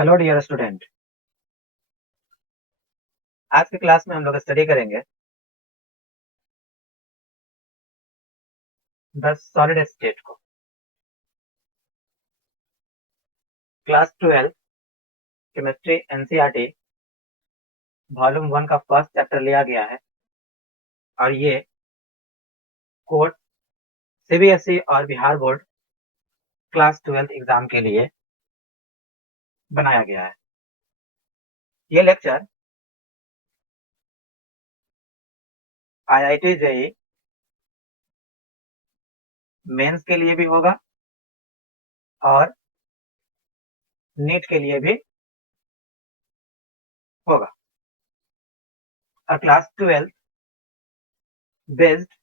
Hello dear student. आज की class में हम लोग स्टडी करेंगे द सॉलिड स्टेट को। क्लास 12 केमिस्ट्री एनसीईआरटी वॉल्यूम 1 का फर्स्ट चैप्टर लिया गया है और ये कोड सीबीएसई और बिहार बोर्ड क्लास 12 एग्जाम के लिए बनाया गया है। ये लेक्चर आईआईटी जेईई मेंस के लिए भी होगा और नीट के लिए भी होगा और क्लास 12 बेस्ड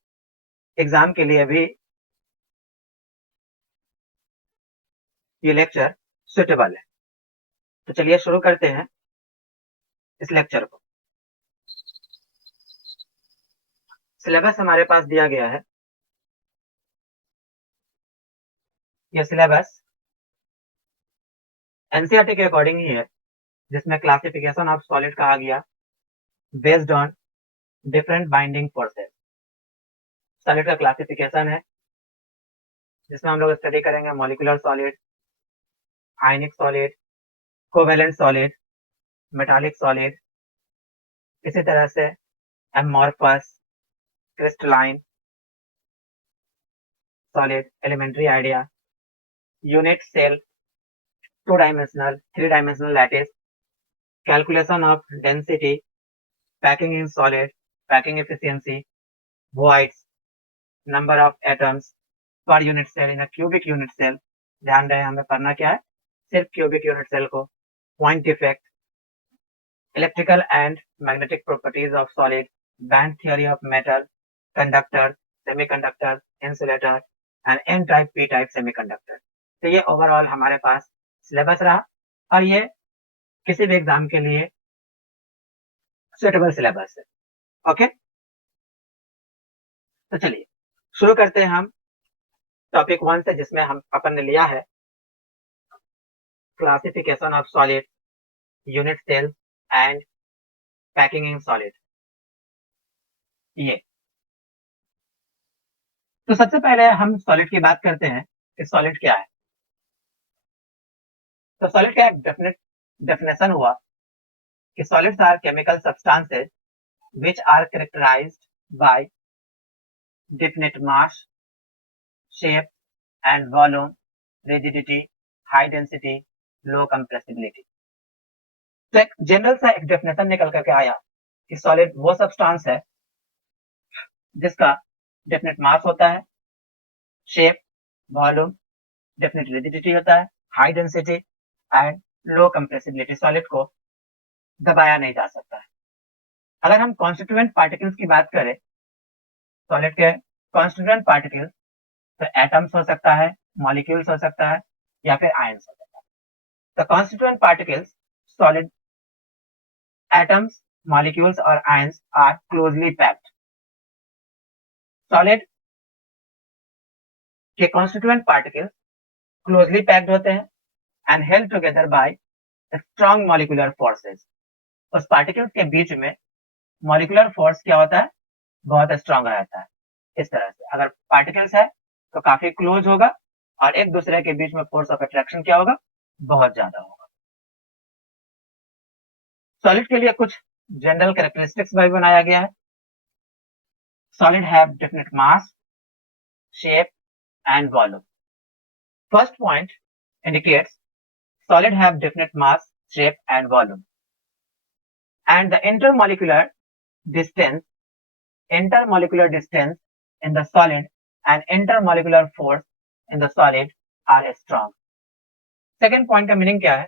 एग्जाम के लिए भी ये लेक्चर सुटेबल है। तो चलिए शुरू करते हैं इस लेक्चर को। सिलेबस हमारे पास दिया गया है। यह सिलेबस एनसीईआरटी के अकॉर्डिंग ही है, जिसमें क्लासिफिकेशन ऑफ सॉलिड कहा गया based on different binding forces. Solid का क्लासिफिकेशन है जिसमें हम लोग स्टडी करेंगे molecular solid, ionic solid, covalent solid, metallic solid, इसी तरह से amorphous, crystalline solid, elementary idea, unit cell, 2 dimensional, 3 dimensional lattice, calculation of density, packing in solid, packing efficiency, voids, number of atoms per unit cell in cubic unit cell. ध्यान रहे हमें पढ़ना क्या है, सिर्फ क्यूबिक यूनिट सेल को। Point effect, electrical and magnetic properties of solid, band theory of metal, conductor, semiconductor, insulator and n type p type semiconductor. तो ये ओवरऑल हमारे पास सिलेबस रहा और ये किसी भी एग्जाम के लिए सुटेबल सिलेबस है। ओके, तो चलिए शुरू करते हैं हम टॉपिक 1 से, जिसमें हम अपन ने लिया है classification of solid, unit cell and packing in solid. ये तो सबसे पहले हम सॉलिड की बात करते हैं कि सॉलिड क्या है। तो सॉलिड का एक डेफिनेशन हुआ कि solids are chemical substances which are characterized by definite mass, shape and volume, rigidity, high density, low compressibility। तो एक जनरल सा एक डेफिनेशन निकल करके आया कि सॉलिड वो सब्सटेंस है जिसका डेफिनेट मास होता है, शेप, वॉल्यूम, डेफिनेट रिजिडिटी होता है, high density and low compressibility. Solid को दबाया नहीं जा सकता है। अगर हम कॉन्स्टिट्यूएंट पार्टिकल्स की बात करें, सॉलिड के कॉन्स्टिट्यूएंट पार्टिकल्स तो एटम्स हो सकता है, मॉलिक्यूल्स हो सकता है या फिर आयंस हो सकता है। तो constituent particles solid atoms, molecules और ions are closely packed. Solid के कॉन्स्टिट्यूएंट पार्टिकल्स क्लोजली पैक्ड होते हैं and held together by strong molecular forces. उस पार्टिकल्स के बीच में मॉलिक्यूलर फोर्स क्या होता है, बहुत स्ट्रॉन्ग रहता है। इस तरह से अगर पार्टिकल्स है तो काफी क्लोज होगा और एक दूसरे के बीच में फोर्स ऑफ अट्रैक्शन क्या होगा, बहुत ज्यादा होगा। सॉलिड के लिए कुछ जनरल कैरेक्टरिस्टिक्स भी बनाया गया है। Solid have different mass, shape and volume. First point indicates solid have definite mass, shape and volume, and the intermolecular distance in the solid and intermolecular force in the solid are strong। Second point का meaning क्या है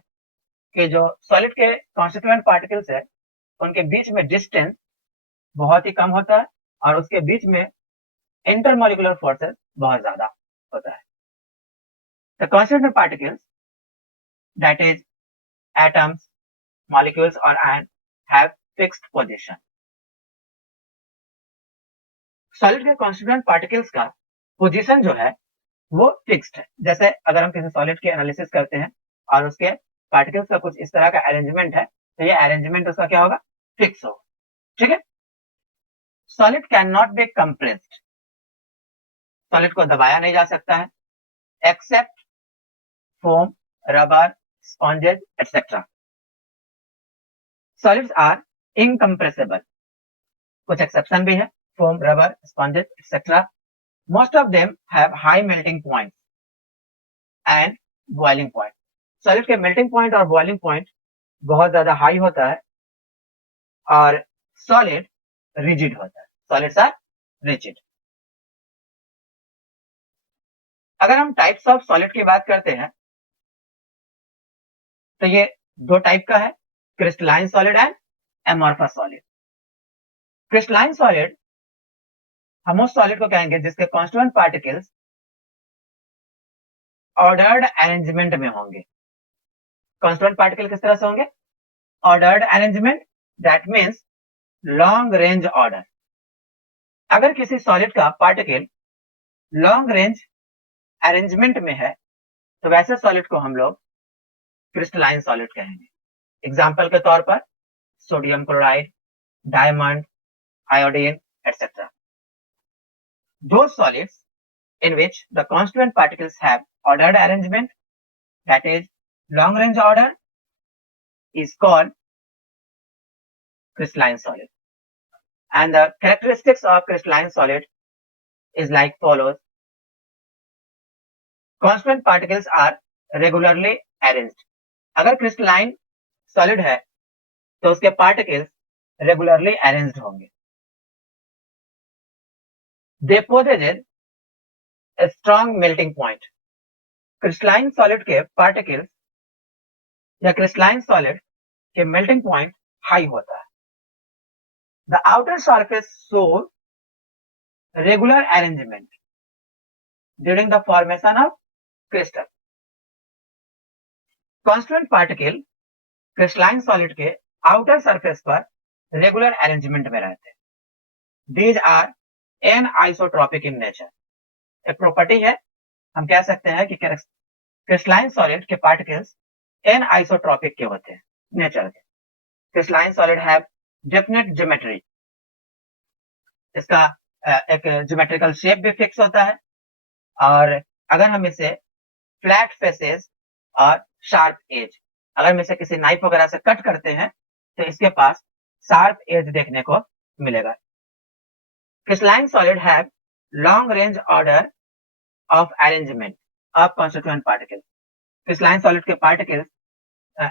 कि जो solid के constituent particles है उनके बीच में distance बहुत ही कम होता है और उसके बीच में इंटरमोलिकुलर फोर्सेस बहुत ज्यादा होता है। The constituent particles that is atoms, molecules or ion have fixed position। Solid के कॉन्स्टिट्यूएंट पार्टिकल्स का पोजीशन जो है वो फिक्स्ड है। जैसे अगर हम किसी सॉलिड के एनालिसिस करते हैं और उसके पार्टिकल्स का कुछ इस तरह का अरेंजमेंट है, तो ये अरेंजमेंट उसका क्या होगा, फिक्स होगा, ठीक है। Solid can not be compressed, solid को दबाया नहीं जा सकता है, except foam, rubber, sponges etcetera. Solids are incompressible, कुछ एक्सेप्शन भी है, foam, rubber, sponges etcetera. Most of them have high melting point and boiling point. Solid के मेल्टिंग पॉइंट और बॉइलिंग पॉइंट बहुत ज्यादा हाई होता है और सॉलिड रिजिड होता है, सॉलिड्स आर रिजिड। अगर हम टाइप्स ऑफ सॉलिड की बात करते हैं तो ये दो टाइप का है, crystalline solid and amorphous solid. Crystalline solid हम उस सॉलिड को कहेंगे जिसके कॉन्स्टिट्यूएंट पार्टिकल्स ऑर्डर्ड अरेंजमेंट में होंगे। कॉन्स्टिट्यूएंट पार्टिकल किस तरह से होंगे, ordered arrangement, that means long range order. अगर किसी सॉलिड का पार्टिकल लॉन्ग रेंज अरेंजमेंट में है तो वैसे सॉलिड को हम लोग क्रिस्टलाइन सॉलिड कहेंगे। एग्जाम्पल के तौर पर sodium chloride, diamond, iodine etcetera. Those solids in which the constituent particles have ordered arrangement, that is long range order, is called crystalline solid. And the characteristics of crystalline solid is like follows. Constituent particles are regularly arranged. अगर crystalline solid है तो उसके particles regularly arranged होंगे. They possess a strong melting point. crystalline solid के particles या crystalline solid के melting point high होता है. The outer surface shows regular arrangement during the formation of crystal. Constituent particle crystalline solid के outer surface पर regular arrangement में रहते हैं. These are anisotropic in nature. एक property है, हम कह सकते हैं कि crystalline solid के particles anisotropic के होते हैं नेचर के. Crystalline solid have definite geometry. इसका एक ज्योमेट्रिकल शेप भी फिक्स होता है और अगर हम इसे फ्लैट फेसेस और शार्प एज, अगर हम इसे किसी नाइफ वगैरह से कट करते हैं तो इसके पास शार्प एज देखने को मिलेगा. Crystalline solid have long range order of arrangement of constituent particles. Crystalline solid के पार्टिकल्स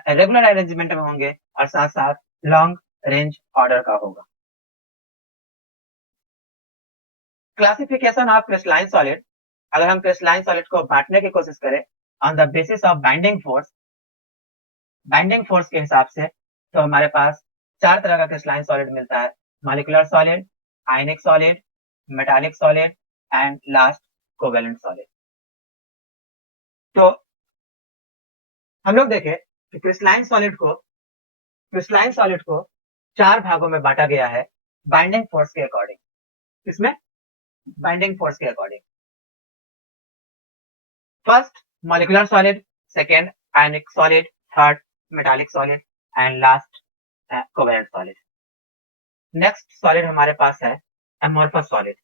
रेगुलर अरेंजमेंट में होंगे और साथ साथ लॉन्ग रेंज ऑर्डर का होगा. क्लासिफिकेशन ऑफ क्रिस्टलाइन सॉलिड, अगर हम क्रिस्टलाइन सॉलिड को बांटने की कोशिश करें on the basis of binding force के हिसाब से, तो हमारे पास चार तरह का क्रिस्टलाइन सॉलिड मिलता है, molecular solid, ionic solid, metallic solid and last covalent solid. तो हम लोग देखें कि क्रिस्टलाइन सॉलिड को चार भागों में बांटा गया है बाइंडिंग फोर्स के अकॉर्डिंग. इसमें बाइंडिंग फोर्स के according first molecular solid, second ionic solid, third metallic solid and last covalent solid. Next solid हमारे पास है एमोर्फस सॉलिड.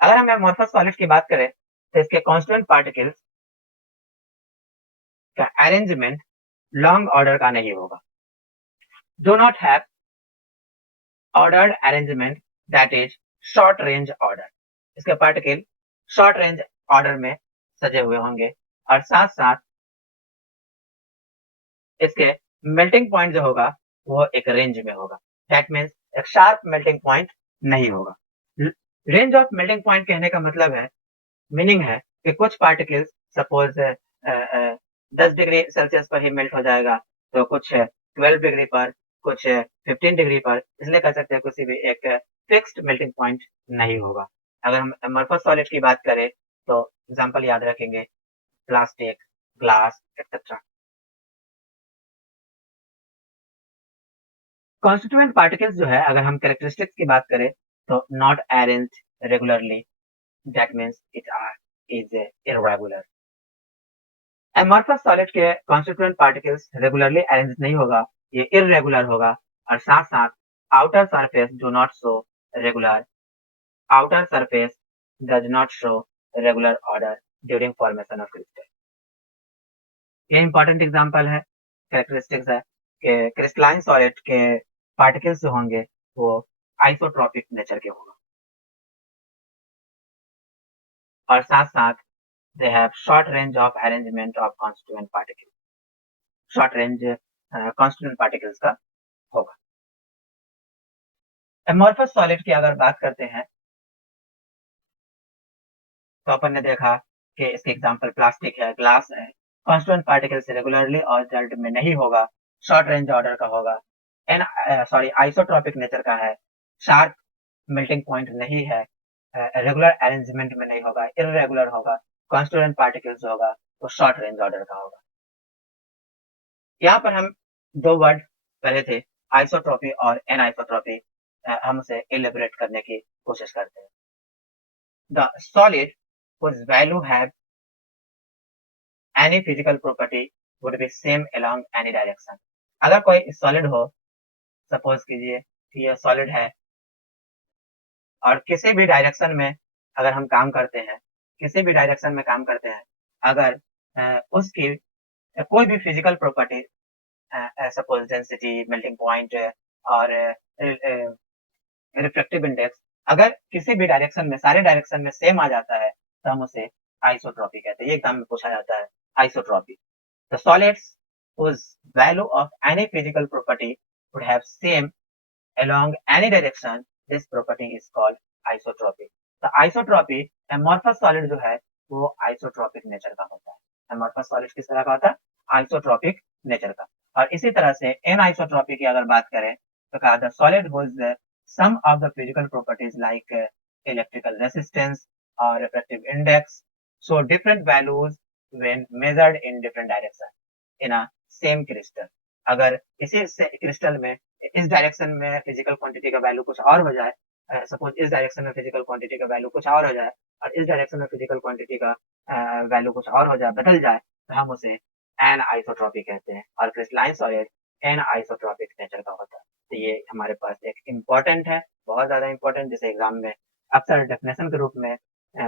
अगर हम एमोर्फस सॉलिड की बात करें तो इसके कॉन्स्टिट्यूएंट पार्टिकल्स का अरेंजमेंट लॉन्ग ऑर्डर का नहीं होगा. Do not have ordered arrangement, that is short range order. इसके पार्टिकल शॉर्ट रेंज ऑर्डर में सजे हुए होंगे और साथ साथ इसके मेल्टिंग पॉइंट जो होगा वो एक रेंज में होगा. दैट मीन्स एक शार्प मेल्टिंग पॉइंट नहीं होगा. रेंज ऑफ मेल्टिंग पॉइंट कहने का मतलब है, मीनिंग है कि कुछ पार्टिकल्स सपोज 10 डिग्री सेल्सियस पर ही मेल्ट हो जाएगा, तो कुछ 12 डिग्री पर, कुछ 15 डिग्री पर, इसलिए कह सकते हैं किसी भी एक फिक्स्ड मेल्टिंग पॉइंट नहीं होगा. अगर हम एमोर्फस सॉलिड की बात करें तो एग्जांपल याद रखेंगे, plastic, glass etcetera. Constituent particles जो है, अगर हम कैरेक्टरिस्टिक्स की बात करें तो not arranged regularly, that means it is irregular. Amorphous solid के कॉन्स्टिट्यूएंट पार्टिकल्स रेगुलरली अरेंज नहीं होगा, ये इरेगुलर होगा और साथ साथ outer surface do not show regular outer surface does not show regular order during formation of crystal. ये important example है, कैरेक्टरिस्टिक्स है कि क्रिस्टलाइन सॉलिड के पार्टिकल्स जो होंगे वो आइसोट्रॉपिक नेचर के होंगे और साथ साथ they have short range of arrangement of constituent particles, short range constituent particles का होगा। एमॉर्फस सॉलिड की अगर बात करते हैं तो अपन ने देखा कि इसके एग्जांपल प्लास्टिक है, ग्लास है, कॉन्स्टिट्यूएंट पार्टिकल्स रेगुलरली और जल्द में नहीं होगा, शॉर्ट रेंज ऑर्डर का होगा, एन आइसोट्रॉपिक नेचर का है, शार्प मेल्टिंग पॉइंट नहीं है, रेगुलर अरेंजमेंट में नहीं होगा, इरेगुलर होगा, कॉन्स्टिट्यूएंट पार्टिकल्स होगा तो शॉर्ट रेंज ऑर्डर का होगा। यहाँ पर हम दो वर्ड पढ़े थे, आइसोट्रॉपी और एनआइसोट्रॉपी, हम उसे इलेबोरेट करने की कोशिश करते हैं। The solid whose value have any physical property would be same along any direction। अगर कोई सॉलिड हो, सपोज कीजिए कि यह सॉलिड है और किसी भी डायरेक्शन में अगर हम काम करते हैं, किसी भी डायरेक्शन में काम करते हैं, अगर उसकी कोई भी physical property suppose density, melting point और रिफ्लेक्टिव इंडेक्स अगर किसी भी डायरेक्शन में, सारे डायरेक्शन में सेम आ जाता है तो हम उसे आइसोट्रॉपी कहते हैं। ये एग्जाम में पूछा जाता है, isotropy. The solids whose value of any physical property would have same along any direction, this property is called isotropy। तो आइसोट्रॉपी एमॉर्फस सॉलिड जो है वो आइसोट्रॉपिक नेचर का होता है। एमॉर्फस सॉलिड किस तरह का होता है? आइसोट्रॉपिक नेचर का। और इसी तरह से एन आइसोट्रॉपी की अगर बात करें तो कहा the solid whose some of the physical properties like electrical resistance और refractive index show different values when measured in different direction in a same crystal। अगर इसी क्रिस्टल में इस डायरेक्शन में फिजिकल क्वांटिटी का वैल्यू कुछ और हो जाए, सपोज इस डायरेक्शन में फिजिकल क्वांटिटी का वैल्यू कुछ और हो जाए और इस डायरेक्शन में फिजिकल क्वांटिटी का वैल्यू कुछ और हो जाए, बदल जाए, तो हम उसे एन आइसोट्रॉपी कहते हैं और crystalline solid an isotropic nature का होता है। तो ये हमारे पास एक इम्पोर्टेंट है, बहुत ज्यादा इम्पोर्टेंट, जिसे एग्जाम में अक्सर डेफिनेशन के रूप में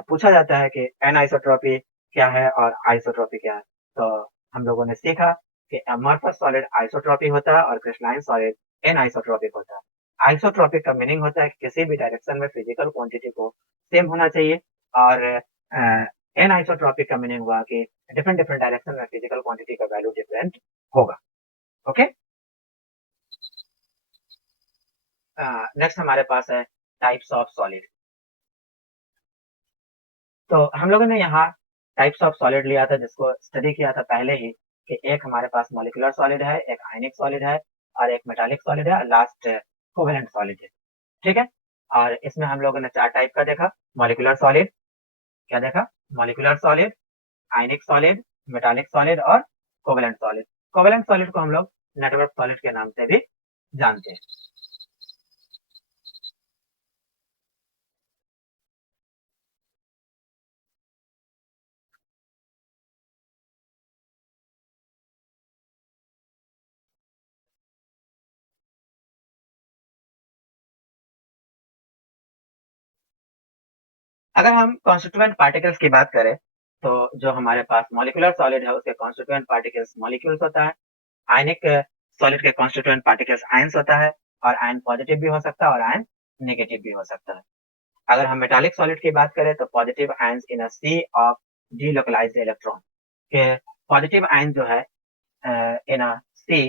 पूछा जाता है कि एन आइसोट्रॉपी क्या है और आइसोट्रॉपी क्या है। तो हम लोगों ने सीखा कि अमॉर्फस सॉलिड आइसोट्रॉपी होता है और क्रिस्टलाइन सॉलिड एन आइसोट्रॉपिक होता है। आइसोट्रॉपिक का मीनिंग होता है कि किसी भी डायरेक्शन में फिजिकल क्वांटिटी को सेम होना चाहिए और एन आइसोट्रॉपिक का मीनिंग हुआ कि डिफरेंट डिफरेंट डायरेक्शन में फिजिकल क्वांटिटी का वैल्यू डिफरेंट होगा। ओके, नेक्स्ट हमारे पास है टाइप्स ऑफ सॉलिड। तो हम लोगों ने यहाँ टाइप्स ऑफ सॉलिड लिया था जिसको स्टडी किया था पहले ही कि एक हमारे पास मॉलिक्यूलर सॉलिड है, एक आयनिक सॉलिड है और एक मेटालिक सॉलिड है और लास्ट कोवेलेंट सॉलिड है। ठीक है, और इसमें हम लोगों ने चार टाइप का देखा। मॉलिक्यूलर सॉलिड, क्या देखा? Molecular solid, ionic solid, metallic solid और कोवेलेंट सॉलिड। कोवेलेंट सॉलिड को हम लोग नेटवर्क सॉलिड के नाम से भी जानते हैं। अगर हम कॉन्स्टिट्यूएंट पार्टिकल्स की बात करें तो जो हमारे पास मॉलिक्यूलर सॉलिड है उसके कॉन्स्टिट्यूएंट पार्टिकल्स मॉलिक्यूल्स होता है। आयनिक सॉलिड के कॉन्स्टिट्यूएंट पार्टिकल्स आयंस होता है और आयन पॉजिटिव भी हो सकता है और आयन नेगेटिव भी हो सकता है। अगर हम मेटालिक सॉलिड की बात करें तो positive ions in a sea of delocalised electron के पॉजिटिव आयन जो है in a sea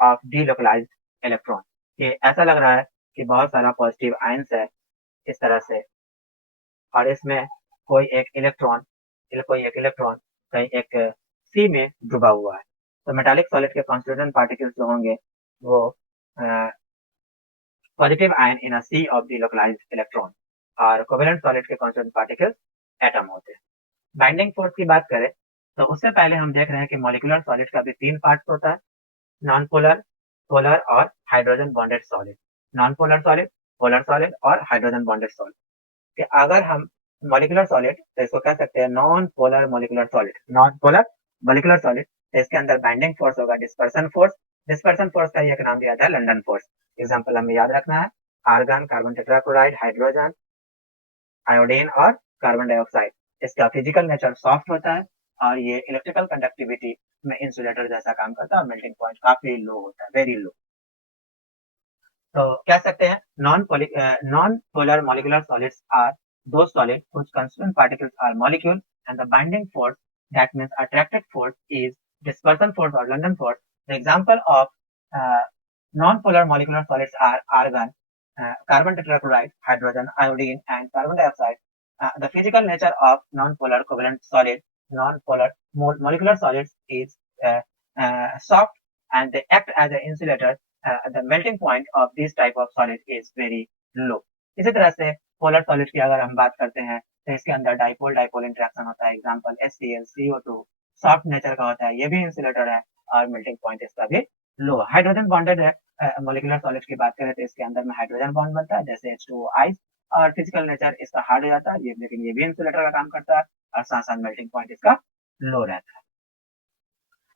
of delocalised electron, ये ऐसा लग रहा है कि बहुत सारा पॉजिटिव आयंस है इस तरह से और इसमें कोई एक इलेक्ट्रॉन कहीं एक सी में डूबा हुआ है। तो मेटालिक सॉलिड के कॉन्स्टिट्यूएंट पार्टिकल्स जो होंगे वो positive ion in a sea of delocalised electron और कोवेलेंट सॉलिड के कॉन्स्टिट्यूएंट पार्टिकल्स एटम होते हैं। बाइंडिंग फोर्स की बात करें तो उससे पहले हम देख रहे हैं कि मॉलिक्यूलर सॉलिड का भी तीन पार्ट्स होता है, नॉन पोलर, पोलर और hydrogen bonded solid. Non polar solid, polar solid और हाइड्रोजन बॉन्डेड सॉलिड। कि अगर हम मॉलिक्यूलर सॉलिड तो इसको कह सकते हैं non polar molecular solid, non polar molecular solid, इसके अंदर बाइंडिंग फोर्स होगा डिस्पर्सन फोर्स। डिस्पर्सन फोर्स का एक नाम दिया था लंडन फोर्स। एग्जाम्पल हमें याद रखना है, argon, carbon tetrachloride, hydrogen, iodine और कार्बन डाइऑक्साइड। इसका फिजिकल नेचर सॉफ्ट होता है और ये इलेक्ट्रिकल कंडक्टिविटी में इंसुलेटर जैसा काम करता है और मेल्टिंग पॉइंट काफी लो होता है, वेरी लो। तो कह सकते हैं non polar molecular solids are those solids whose constituent particles are molecule and the binding force, that means attractive force, is dispersion force or London force. The example of uh, non-polar molecular solids are argon, carbon tetrachloride, hydrogen, iodine, and carbon dioxide. The physical nature of non-polar covalent solid, non-polar molecular solids is soft, and they act as an insulator. The melting point of this type of solid is very low. इसी तरह से polar solid की अगर हम बात करते हैं तो इसके अंदर डाइपोल डाइपोल इंटरेक्शन होता है। Example HCl, CO2 soft nature का होता है, ये भी इंसुलेटर है और मेल्टिंग पॉइंट इसका भी लो। हाइड्रोजन बॉन्डेड है मोलिकुलर सॉलिड की बात करें तो इसके अंदर में हाइड्रोजन बॉन्ड बनता है जैसे H2O आइस, और फिजिकल नेचर इसका हार्ड हो जाता है ये, लेकिन ये भी इंसुलेटर का काम करता है और साथ साथ मेल्टिंग पॉइंट इसका लो रहता है।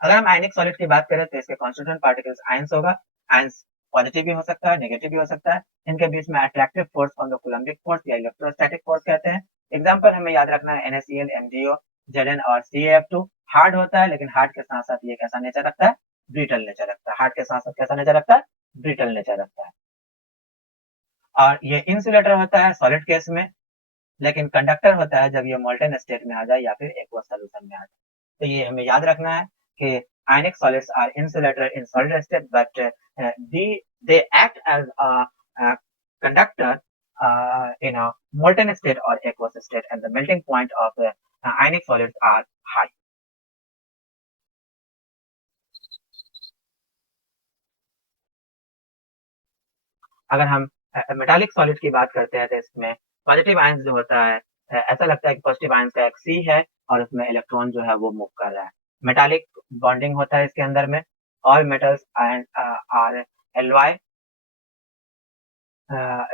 अगर हम आयनिक सॉलिड की बात करें तो इसके कॉन्स्टिट्यूएंट पार्टिकल्स आयंस होगा। आयंस पॉजिटिव भी हो सकता है, नेगेटिव भी हो सकता है। इनके बीच में अट्रैक्टिव फोर्स को हम लोग कूलम्बिक फोर्स या इलेक्ट्रोस्टैटिक फोर्स कहते हैं। एग्जांपल हमें याद रखना है NaCl, MgO, Zn और CaF2। हार्ड होता है लेकिन हार्ड के साथ साथ ये कैसा नेचर रखता है, ब्रिटल नेचर रखता है। हार्ड के साथ साथ कैसा नेचर रखता है, ब्रिटल नेचर रखता है। और ये इंसुलेटर होता है सॉलिड केस में, लेकिन कंडक्टर होता है जब ये मोल्टेन स्टेट में आ जाए या फिर एक्वस सॉल्यूशन में आ जाए। तो ये हमें याद रखना है कि ionic solids are insulator in solid state, but they act as a conductor in a molten state or aqueous state, and the melting point of ionic solids are high. अगर हम मेटालिक सॉलिड की बात करते हैं तो इसमें positive ions जो होता है, ऐसा लगता है कि पॉजिटिव आयंस का एक C है और उसमें इलेक्ट्रॉन जो है वो मूव कर रहा है। मेटालिक बॉन्डिंग होता है इसके अंदर में। All metals and are alloy,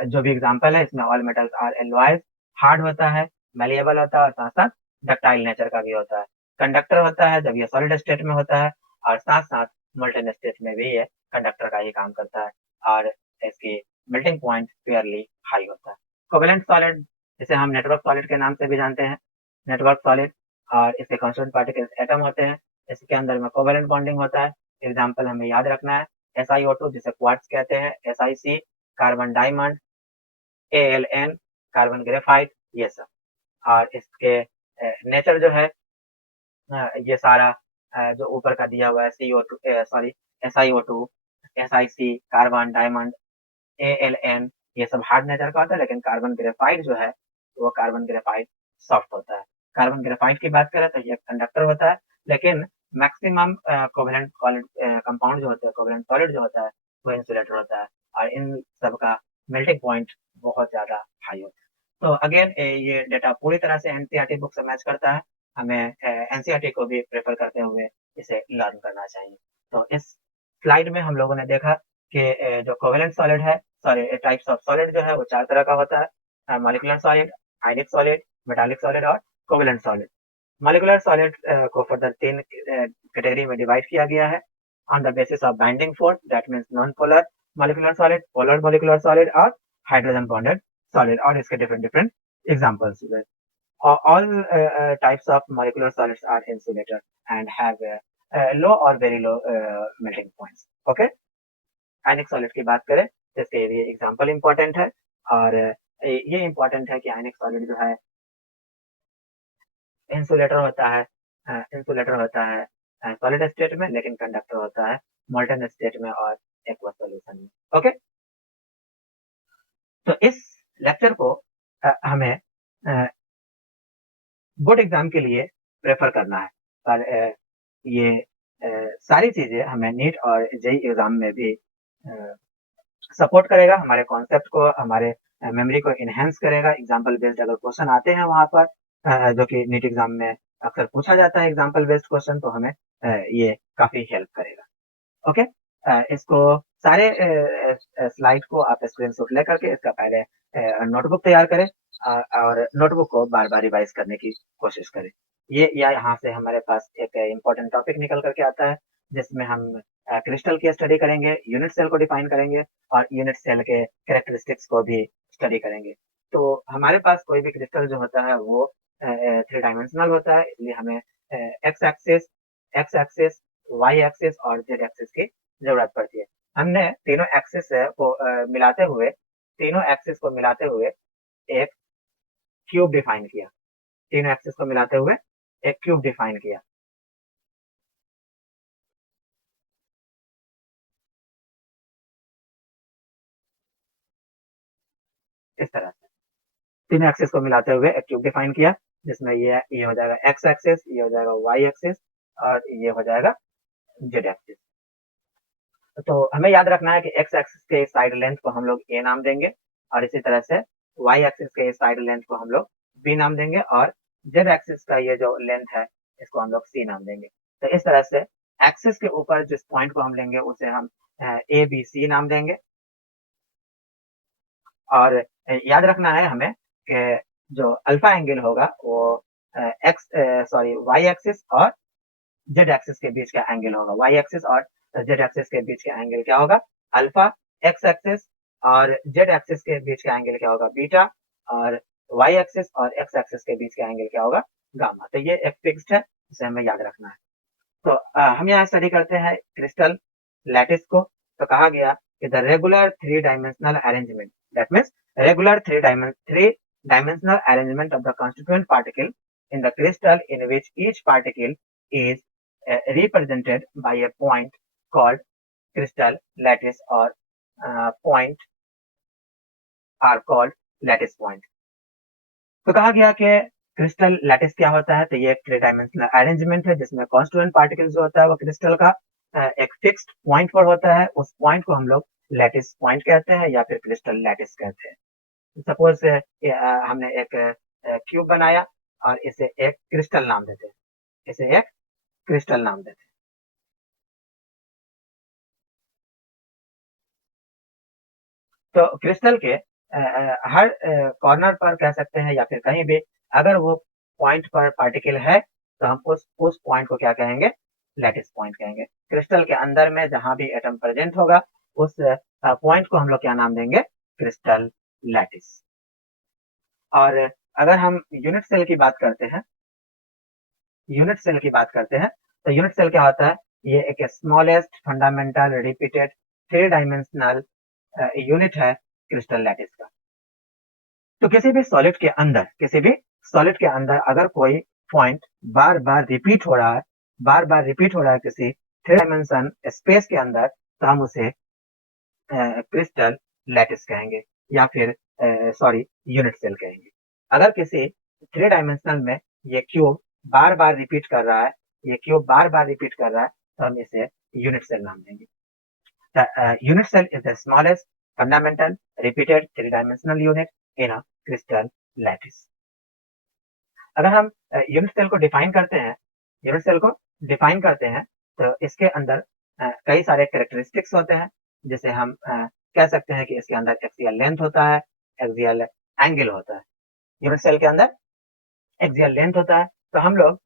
जो भी एग्जांपल है इसमें all metals are alloys. Hard होता है, मैलिएबल होता है और साथ साथ डक्टाइल नेचर का भी होता है। कंडक्टर होता है जब ये सॉलिड स्टेट में होता है और साथ साथ मोल्टेन स्टेट में भी ये कंडक्टर का ही काम करता है और इसकी मेल्टिंग पॉइंट फेयरली हाई होता है। कोवेलेंट सॉलिड, जिसे हम नेटवर्क सॉलिड के नाम से भी जानते हैं, नेटवर्क सॉलिड, और इसके कॉन्स्टिट्यूएंट पार्टिकल्स एटम होते हैं। इसके अंदर में कोवेलेंट बॉन्डिंग होता है। एग्जाम्पल हमें याद रखना है SiO2 जिसे क्वार्ट्ज कहते हैं, SiC carbon diamond, AlN carbon graphite, ये सब। और इसके नेचर जो है ये सारा जो ऊपर का दिया हुआ है CO2 sorry SiO2, SiC carbon diamond, AlN, ये सब हार्ड नेचर का होता है, लेकिन कार्बन ग्रेफाइट जो है वो कार्बन ग्रेफाइट सॉफ्ट होता है। कार्बन ग्रेफाइट की बात करें तो ये कंडक्टर होता है, लेकिन मैक्सिमम कोवेलेंट कंपाउंड जो होते हैं, कोवेलेंट सॉलिड जो होता है वो इंसुलेटर होता है और इन सब का मेल्टिंग पॉइंट बहुत ज्यादा हाई होता है। तो अगेन ये डेटा पूरी तरह से एनसीईआरटी बुक से मैच करता है। हमें एनसीईआरटी को भी प्रेफर करते हुए इसे लर्न करना चाहिए। तो इस स्लाइड में हम लोगों ने देखा कि जो कोवेलेंट सॉलिड है, सॉरी टाइप्स ऑफ सॉलिड जो है वो 4 तरह का होता है, molecular solid, ionic solid, metallic solid और कोवेलेंट सॉलिड। मॉलिक्यूलर सॉलिड को फर्दर 3 कैटेगरी में डिवाइड किया गया है on the basis of binding force, that means non polar molecular solid, polar molecular solid और हाइड्रोजन बॉन्डेड सॉलिड, और इसके different different examples. all types of molecular solids are insulator and have low or very low melting points. Okay, ionic solid की बात करें तो इसके लिए example important है, और ये इंपॉर्टेंट है कि आयनिक सॉलिड जो है इंसुलेटर होता है, इंसुलेटर होता है सॉलिड स्टेट में, लेकिन कंडक्टर होता है मोल्टेन स्टेट में और एक्वस सॉल्यूशन में। ओके, तो इस लेक्चर को हमें बोर्ड एग्जाम के लिए प्रेफर करना है, पर ये सारी चीजें हमें नीट और जेई एग्जाम में भी सपोर्ट करेगा, हमारे कॉन्सेप्ट को, हमारे मेमोरी को इनहेंस करेगा। एग्जाम्पल बेस्ड अगर क्वेश्चन आते हैं वहां पर जो कि नीट एग्जाम में अक्सर पूछा जाता है एग्जाम्पल बेस्ड क्वेश्चन, तो हमें ये काफी हेल्प करेगा। ओके, इसको सारे स्लाइड को आप स्क्रीनशॉट लेकर के इसका पहले नोटबुक तैयार करें और नोटबुक को बार बार रिवाइज करने की कोशिश करें। ये या यहाँ से हमारे पास एक इम्पोर्टेंट टॉपिक निकल करके आता है, जिसमें हम क्रिस्टल की स्टडी करेंगे, यूनिट सेल को डिफाइन करेंगे और यूनिट सेल के कैरेक्टरिस्टिक्स को भी स्टडी करेंगे। तो हमारे पास कोई भी क्रिस्टल जो होता है वो 3 डायमेंशनल होता है, इसलिए हमें एक्स एक्सिस, वाई एक्सिस और जेड एक्सिस की जरूरत पड़ती है। हमने तीनों एक्सिस को मिलाते हुए, तीनों एक्सिस को मिलाते हुए एक क्यूब डिफाइन किया, तीनों एक्सिस को मिलाते हुए एक क्यूब डिफाइन किया। इस तरह से तीनों एक्सिस को मिलाते हुए एक क्यूब डिफाइन किया, जिसमें ये हो जाएगा एक्स एक्सिस, ये हो जाएगा वाई एक्सिस और ये हो जाएगा जेड एक्सिस। तो हमें याद रखना है कि एक्स एक्सिस के साइड लेंथ को हम लोग ए नाम देंगे और इसी तरह से वाई एक्सिस के साइड लेंथ को हम लोग बी नाम देंगे और जेड एक्सिस का ये जो लेंथ है इसको हम लोग सी नाम देंगे। तो इस तरह से एक्सिस के ऊपर जिस पॉइंट को हम लेंगे उसे हम ए बी सी नाम देंगे। और याद रखना है हमें कि जो अल्फा एंगल होगा वो वाई एक्सिस और जेड एक्सिस के बीच का एंगल होगा। वाई एक्सिस और जेड एक्सिस के बीच का एंगल क्या होगा? अल्फा। एक्स एक्सिस और जेड एक्सिस के बीच का एंगल क्या होगा? बीटा। और वाई एक्सिस और एक्स एक्सिस के बीच का एंगल क्या होगा? गामा। तो ये एक फिक्स्ड है, इसे हमें याद रखना है। तो हम यहाँ स्टडी करते हैं क्रिस्टल लैटिस को। तो कहा गया कि the regular 3 dimensional arrangement, that means regular 3 dimensional arrangement of the constituent particle in the crystal in which each particle is represented by a point called crystal lattice or point are called lattice point। तो कहा गया कि crystal lattice क्या होता है? तो ये एक 3 डायमेंशनल अरेंजमेंट है जिसमें कॉन्स्टिट्यूएंट पार्टिकल जो होता है वो क्रिस्टल का एक फिक्स्ड पॉइंट पर होता है। उस पॉइंट को हम लोग लैटिस पॉइंट कहते हैं या फिर क्रिस्टल लैटिस कहते हैं। सपोज हमने एक क्यूब बनाया और इसे एक क्रिस्टल नाम देते हैं, इसे एक क्रिस्टल नाम देते हैं। तो क्रिस्टल के हर कॉर्नर पर कह सकते हैं या फिर कहीं भी अगर वो पॉइंट पर पार्टिकल है तो हम उस पॉइंट को क्या कहेंगे? लैटिस पॉइंट कहेंगे। क्रिस्टल के अंदर में जहां भी एटम प्रेजेंट होगा उस पॉइंट को हम लोग क्या नाम देंगे? Crystal lattice. और अगर हम यूनिट सेल की बात करते हैं, यूनिट सेल की बात करते हैं तो यूनिट सेल क्या होता है? ये एक smallest fundamental repeated 3 dimensional unit है क्रिस्टल लैटिस का। तो किसी भी सॉलिड के अंदर अगर कोई पॉइंट बार बार रिपीट हो रहा है, बार बार रिपीट हो रहा है किसी 3 डायमेंशन स्पेस के अंदर, तो हम उसे क्रिस्टल लैटिस कहेंगे या फिर यूनिट सेल कहेंगे। अगर किसी 3 डायमेंशनल में ये क्यूब बार बार रिपीट कर रहा है, ये क्यूब बार बार रिपीट कर रहा है, तो हम इसे यूनिट सेल नाम देंगे। The unit cell is the smallest fundamental repeated 3 dimensional unit in a crystal lattice। अगर हम यूनिट सेल को डिफाइन करते हैं, यूनिट सेल को डिफाइन करते हैं तो इसके अंदर कई सारे कैरेक्टरिस्टिक्स होते हैं, जिसे हम कह सकते हैं कि इसके अंदर एक्सियल लेंथ होता है, एक्सियल एंगल होता है। यूनिट सेल के अंदर एक्सियल लेंथ होता है तो हम लोग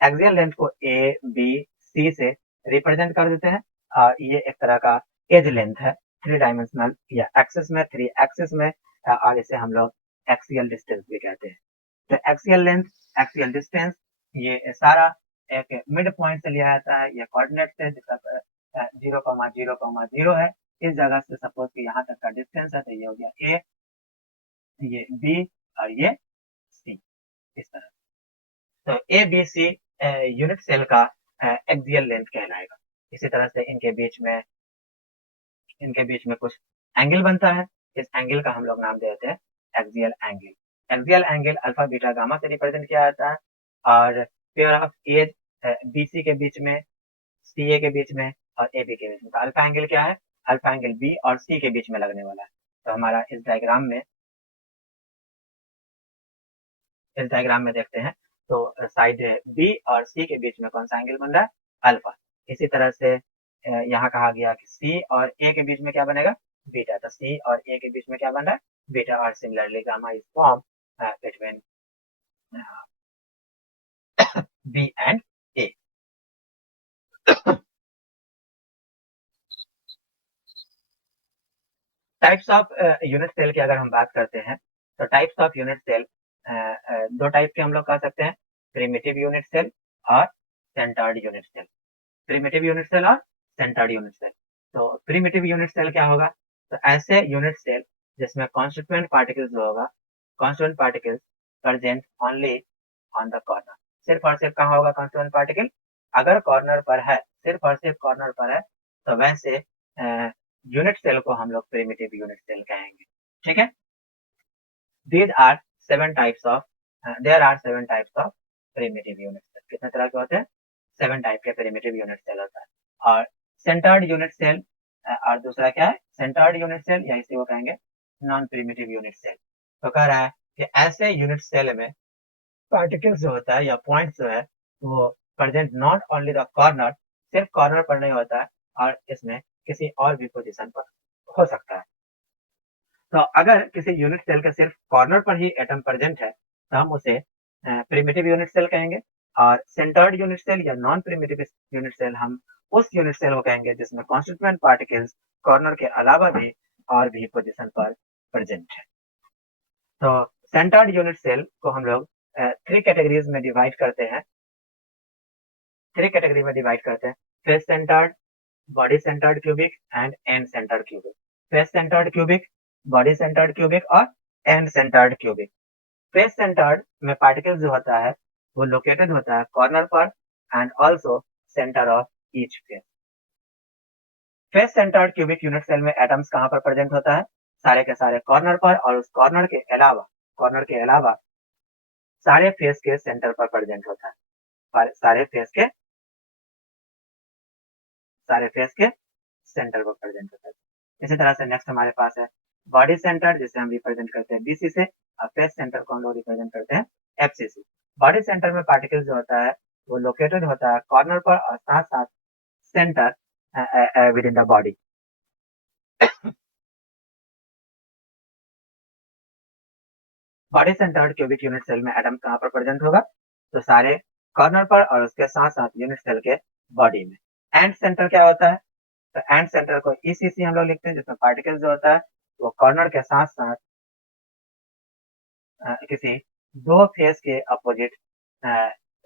एक्सियल लेंथ को ए बी सी से रिप्रेजेंट कर देते हैं और ये एक तरह का एज लेंथ है 3 डायमेंशनल या एक्सिस में, 3 एक्सिस में, और इसे हम लोग एक्सियल डिस्टेंस भी कहते हैं। तो एक्सियल लेंथ, एक्सियल डिस्टेंस, ये सारा एक मिड पॉइंट से लिया जाता है या कोऑर्डिनेट से, जिसका 0,0,0 है। इस जगह से सपोज कि यहाँ तक का डिस्टेंस है तो ये हो गया ए, ये बी और ये सी, इस तरह। तो A B C unit cell का एक्सियल लेंथ कहलाएगा। इसी तरह से इनके बीच में कुछ एंगल बनता है, इस एंगल का हम लोग नाम देते हैं axial angle. Axial angle alpha beta gamma से रिप्रेजेंट किया जाता है और pair of edge B C के बीच में, सी ए के बीच में और ए बी के बीच में। तो अल्फा एंगल क्या है? अल्फा एंगल बी और सी के बीच में लगने वाला है। तो हमारा इस डायग्राम में देखते हैं तो साइड बी और सी के बीच में कौन सा एंगल बन रहा है? अल्फा। इसी तरह से यहाँ कहा गया कि सी और ए के बीच में क्या बनेगा? बीटा। तो सी और ए के बीच में क्या बन रहा है? बीटा। और similarly gamma is form between B and A. Types of unit cell की अगर हम बात करते हैं तो टाइप्स ऑफ यूनिट सेल दो टाइप के हम लोग कह सकते हैं, प्रिमिटिव यूनिट सेल और centred unit cell. Primitive unit cell और सेंटर्ड यूनिट सेल। तो प्रिमिटिव यूनिट सेल क्या होगा? तो ऐसे यूनिट सेल जिसमें कॉन्स्टिट्यूएंट पार्टिकल्स जो होगा, constituent particles present only on the corner. सिर्फ और सिर्फ कहाँ होगा कॉन्स्टिट्यूएंट पार्टिकल? अगर कॉर्नर पर है, सिर्फ और सिर्फ कॉर्नर पर है, तो वैसे यूनिट सेल को हम लोग प्रिमिटिव यूनिट सेल कहेंगे। ठीक है, these are seven types of there are seven types of primitive unit cell। कितने तरह के होते हैं? 7 टाइप के प्रिमिटिव यूनिट सेल होता है। और सेंटर्ड यूनिट सेल और दूसरा क्या है? सेंटर्ड यूनिट सेल, या इसी को कहेंगे नॉन प्रिमिटिव यूनिट सेल। तो कह रहा है कि ऐसे यूनिट सेल में पार्टिकल्स जो होता है या पॉइंट्स जो है वो present not only the corner, सिर्फ कॉर्नर पर नहीं होता है, और इसमें किसी और भी पोजीशन पर हो सकता है। तो अगर किसी यूनिट सेल के सिर्फ कॉर्नर पर ही एटम प्रेजेंट है तो हम उसे प्रिमिटिव यूनिट सेल कहेंगे। और सेंटर्ड यूनिट सेल या नॉन प्रिमिटिव यूनिट सेल हम उस यूनिट सेल को कहेंगे जिसमें कॉन्स्टिट्यूएंट पार्टिकल्स कॉर्नर के अलावा भी और भी पोजीशन पर प्रेजेंट है। तो सेंटर्ड यूनिट सेल को हम लोग 3 कैटेगरीज में डिवाइड करते हैं। 3 कैटेगरी में डिवाइड करते हैं, face centred, body centred cubic and end centred cubic. Face centred cubic, body centred cubic और end centred cubic. Face centred में पार्टिकल जो होता है वो लोकेटेड होता है कॉर्नर पर and also centre of each face. Face centred cubic unit cell में एटम्स कहाँ पर प्रेजेंट होता है? सारे के सारे कॉर्नर पर, और उस कॉर्नर के अलावा सारे फेस के सेंटर पर प्रेजेंट होता है। सारे फेस के सेंटर पर प्रेजेंट होता है। इसी तरह से नेक्स्ट हमारे पास है बॉडी सेंटर, जिसे हम रिप्रेजेंट करते हैं BC से, और फेस सेंटर को हम लोग रिप्रेजेंट करते हैं FCC। बॉडी सेंटर में पार्टिकल जो होता है वो लोकेटेड होता है कॉर्नर पर और साथ साथ centre within the body. Body centred cubic unit cell में एटम कहाँ पर प्रेजेंट होगा? तो सारे कॉर्नर पर और उसके साथ साथ यूनिट सेल के बॉडी में। एंड सेंटर क्या होता है? तो एंड सेंटर को ECC हम लोग लिखते हैं, जिसमें पार्टिकल जो होता है वो कॉर्नर के साथ साथ किसी दो फेस के अपोजिट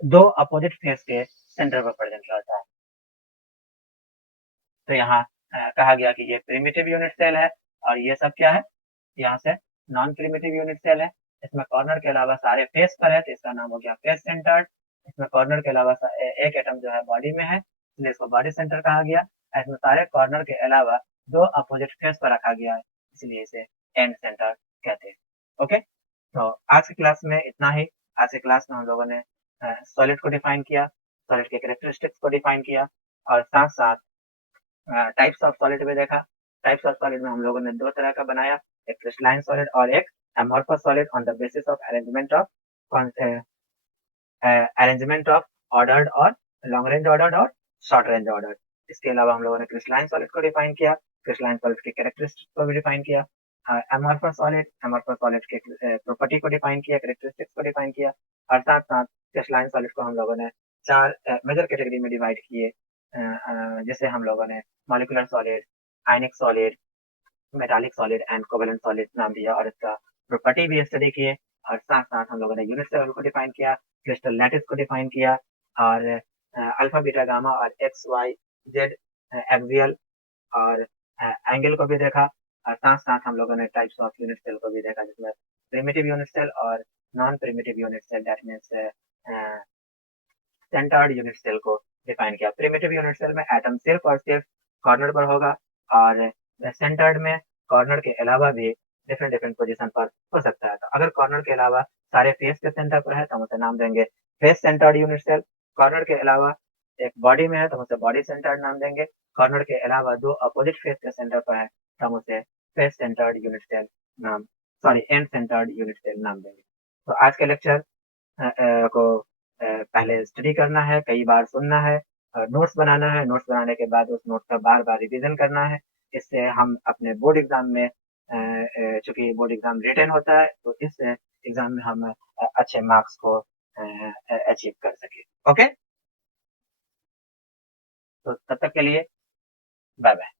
दो अपोजिट फेस के सेंटर पर प्रेजेंट रहता है। तो यहाँ कहा गया कि ये प्रिमिटिव यूनिट सेल है, और ये सब क्या है? यहाँ से नॉन प्रिमिटिव यूनिट सेल है। इसमें कॉर्नर के अलावा सारे फेस पर है, तो इसका नाम हो गया फेस सेंटर्ड। इसमें कॉर्नर के अलावा एक एटम जो है बॉडी में है, इसलिए इसको बॉडी सेंटर कहा गया। इसमें सारे कॉर्नर के अलावा दो अपोजिट फेस पर रखा गया है, इसलिए इसे एंड सेंटर कहते हैं। ओके, तो आज की क्लास में इतना ही। आज की क्लास में हम लोगों ने सॉलिड को डिफाइन किया, सॉलिड के कैरेक्टरिस्टिक्स को डिफाइन किया, और साथ साथ टाइप्स ऑफ सॉलिड में देखा। टाइप्स ऑफ सॉलिड में हम लोगों ने दो तरह का बनाया, एक क्रिस्टलाइन सॉलिड और एक amorphous solid on the basis of arrangement of ordered और लॉन्ग रेंज ऑर्डर्ड और शॉर्ट रेंज ऑर्डर्ड। इसके अलावा हम लोगों ने क्रिस्टलाइन सॉलिड को डिफाइन किया, क्रिस्टलाइन सॉलिड के कैरेक्टरिस्टिक्स को भी डिफाइन किया, अमोर्फस सॉलिड के प्रॉपर्टी को डिफाइन किया, कैरेक्टरिस्टिक्स को डिफाइन किया, और साथ साथ क्रिस्टलाइन सॉलिड को हम लोगों ने 4 मेजर कैटेगरी में डिवाइड किए, जैसे हम लोगों ने molecular solid, ionic solid, metallic solid and covalent solid नाम दिया, और इसका प्रॉपर्टी भी स्टडी किए। और साथ साथ हम लोगों ने यूनिट सेल को डिफाइन किया, क्रिस्टल लैटिस को डिफाइन किया, और अल्फा बीटा गामा और XYZ एक्सियल और एंगल को भी देखा। और साथ साथ हम लोगों ने टाइप्स ऑफ यूनिट सेल को भी देखा, जिसमें प्रिमिटिव यूनिट सेल और non primitive unit cell, that means centred unit cell को डिफाइन किया। प्रिमिटिव यूनिट सेल में एटम सिर्फ और सिर्फ कॉर्नर पर होगा, और सेंटर्ड में कॉर्नर के अलावा भी डिफरेंट डिफरेंट पोजीशन पर हो सकता है। तो अगर कॉर्नर के अलावा सारे फेस के सेंटर पर है तो हम उसे नाम देंगे face centred unit cell. Corner के अलावा एक बॉडी में है तो हम उसे बॉडी सेंटर्ड नाम देंगे। कॉर्नर के अलावा दो अपोजिट फेस के सेंटर पर है तो हम उसे फेस सेंटर्ड यूनिट सेल नाम एंड सेंटर्ड यूनिट सेल नाम देंगे। तो आज के लेक्चर को पहले स्टडी करना है, कई बार सुनना है, नोट्स बनाना है। नोट्स बनाने के बाद उस नोट्स का बार बार रिवीजन करना है। इससे हम अपने बोर्ड एग्जाम में, चूंकि बोर्ड एग्जाम रिटन होता है, तो इस एग्जाम में हम अच्छे मार्क्स को अचीव कर सके। ओके, तो तब तक के लिए बाय बाय।